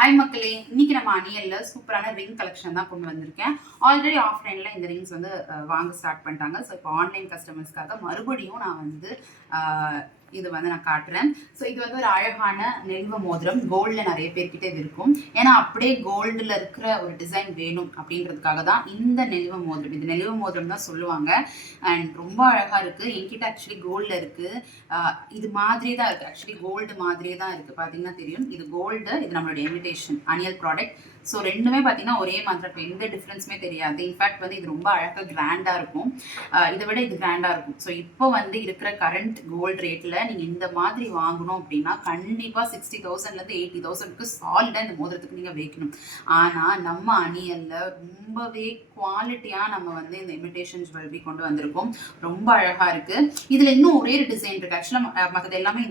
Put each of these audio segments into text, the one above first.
Hi மக்களே, இன்னைக்கு நம்ம அணியல்ல சூப்பரான ரிங் கலெக்ஷன் தான் கொண்டு வந்திருக்கேன். ஆல்ரெடி ஆஃப்லைன்ல இந்த ரிங்ஸ் வந்து வாங்க ஸ்டார்ட் பண்ணிட்டாங்க. ஸோ இப்போ ஆன்லைன் கஸ்டமர்ஸ்க்காக மறுபடியும் நான் வந்து இது வந்து நான் காட்டுறேன். ஸோ இது வந்து ஒரு அழகான நெல்வ மோதிரம். கோல்டில் நிறைய பேர்கிட்ட இது இருக்கும். ஏன்னா அப்படியே கோல்டில் இருக்கிற ஒரு டிசைன் வேணும் அப்படின்றதுக்காக தான் இந்த நெல்வ மோதிரம். இது நெல்வ மோதிரம் தான் சொல்லுவாங்க. அண்ட் ரொம்ப அழகாக இருக்குது. என்கிட்ட ஆக்சுவலி கோல்டில் இருக்குது. இது மாதிரியே தான் இருக்குது. ஆக்சுவலி கோல்டு மாதிரியே தான் இருக்குது. பார்த்தீங்கன்னா தெரியும். இது கோல்டு, இது நம்மளுடைய இமிடேஷன் அணியல் ப்ராடக்ட். ஸோ ரெண்டுமே பார்த்தீங்கன்னா ஒரே மாதிரி எந்த டிஃப்ரென்ஸுமே தெரியாது. இன்ஃபேக்ட் வந்து இது ரொம்ப அழகாக கிராண்டாக இருக்கும். இதை விட இது கிராண்டாக இருக்கும். ஸோ இப்போ வந்து இருக்கிற கரண்ட் கோல்டு ரேட்டில் நீங்கள் இந்த மாதிரி வாங்கணும் அப்படின்னா கண்டிப்பாக 60,000லேருந்து 80,000க்கு சாலிடாக இந்த மோதிரத்துக்கு நீங்கள் வைக்கணும். ஆனால் நம்ம அணியலில் ரொம்பவே குவாலிட்டியாக நம்ம வந்து இந்த இமிடேஷன் ஜுவல்லரி கொண்டு வந்திருக்கோம். ரொம்ப அழகாக இருக்குது. இதில் இன்னும் ஒரே ஒரு டிசைன் இருக்குது. ஆக்சுவலாக மற்றது எல்லாமே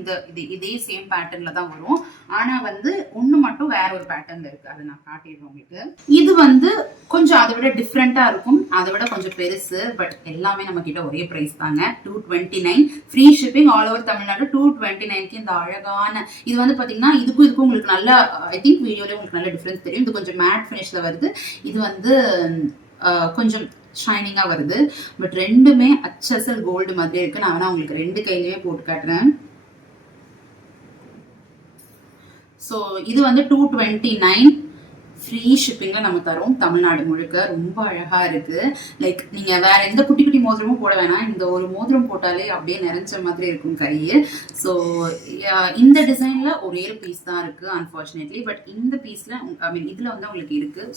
இதே சேம் பேட்டர்னில் தான் வரும். ஆனால் வந்து ஒன்று மட்டும் வேற ஒரு பேட்டர்னில் இருக்குது. அதை நான் காட்டிடுறேன் உங்களுக்கு. இது வந்து கொஞ்சம் அதை விட டிஃப்ரெண்ட்டாக இருக்கும். அதை விட கொஞ்சம் பெருசு. பட் எல்லாமே நம்ம கிட்ட ஒரே ப்ரைஸ் தாங்க. 229. Free shipping all over Tamil Nadu. 229க்கு இந்த அழகான இது வந்து பார்த்தீங்கன்னா இதுக்கும் உங்களுக்கு நல்ல ஐ திங்க் வீடியோலேயே உங்களுக்கு நல்ல டிஃப்ரென்ஸ் தெரியும். இது கொஞ்சம் மேட் ஃபினிஷில் வருது. இது வந்து கொஞ்சம் ஷைனிங்காக வருது. பட் ரெண்டுமே அச்சசல் கோல்டு மாதிரி இருக்குது. நான் வேணா உங்களுக்கு ரெண்டு கையிலேயே போட்டு காட்டுறேன். ஸோ இது வந்து 229 ஃப்ரீ ஷிப்பிங்கில் நம்ம தரோம் தமிழ்நாடு முழுக்க. ரொம்ப அழகாக இருக்குது. லைக் நீங்கள் வேறு எந்த குட்டி குட்டி மோதிரமும் போட வேணாம். இந்த ஒரு மோதிரம் போட்டாலே அப்படியே நிறைஞ்ச மாதிரி இருக்கும் கை. ஸோ இந்த டிசைனில் ஒரே ஒரு பீஸ் தான் இருக்குது அன்ஃபார்ச்சுனேட்லி. பட் இந்த பீஸில் ஐ மீன் இதில் வந்து உங்களுக்கு இருக்குது.